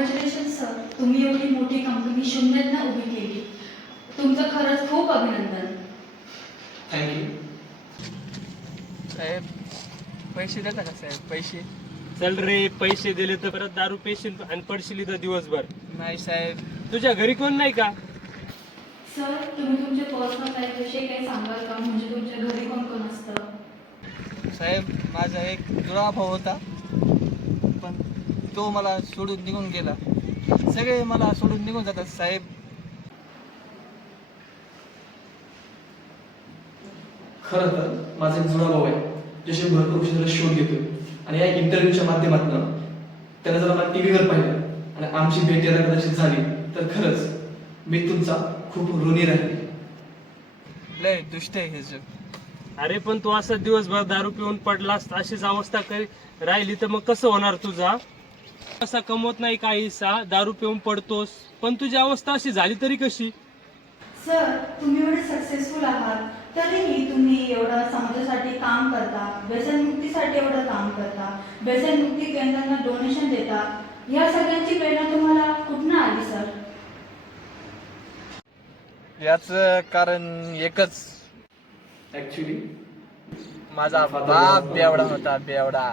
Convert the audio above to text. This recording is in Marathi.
कॉंग्रॅच्युलेशन सर, तुम्ही एवढी मोठी कंपनी शून्यातनं उभी केली. तुमचं खरंच खूप अभिनंदन. थँक्यू. साहेब पैसे देता का साहेब? पैसे चल रे, पैसे दिले तर परत दारू पेशील आणि पडशील इथं दिवसभर. नाही साहेब. तुझ्या घरी कोण नाही का? सर, तुम्ही तुमच्या पर्सनल लाईफ विषयी काही सांगाल का? म्हणजे तुमच्या घरी कोण कोण असतं? साहेब माझा एक जुळा भाऊ होता, पण तो मला सोडून निघून गेला. सगळे मला सोडून निघून जातात साहेब. खरं तर माझा एक जुळा भाऊ आहे, ज्याशी भरपूर उशिरा शोध घेतोय आणि या इंटरव्ह्यूच्या माध्यमातून त्याला जर मला टीव्हीवर पाहिलं आणि आमची भेट यायला कदाचित झाली तर खरंच मी तुमचा खूप ऋणी राहील. लय दुष्ट आहे हे जग. अरे पण तू असं दिवसभर दारू पिऊन पडलास, अशीच अवस्था राहिली तर मग कसं होणार तुझा? असा कमवत नाही काहीसा, दारू पिऊन पडतोस, पण तुझी अवस्था अशी झाली तरी कशी? सर, तुम्ही एवढे सक्सेसफुल आहात तरीही तुम्ही एवढं समाजासाठी काम करता, व्यसनमुक्तीसाठी एवढं काम करता, व्यसनमुक्ती केंद्रांना डोनेशन देता. या सगळ्यांची प्रेरणा तुम्हाला कुठनं आली सर? याच कारण एकच, ऍक्च्युली माझा बाप बेवडा होता, बेवडा.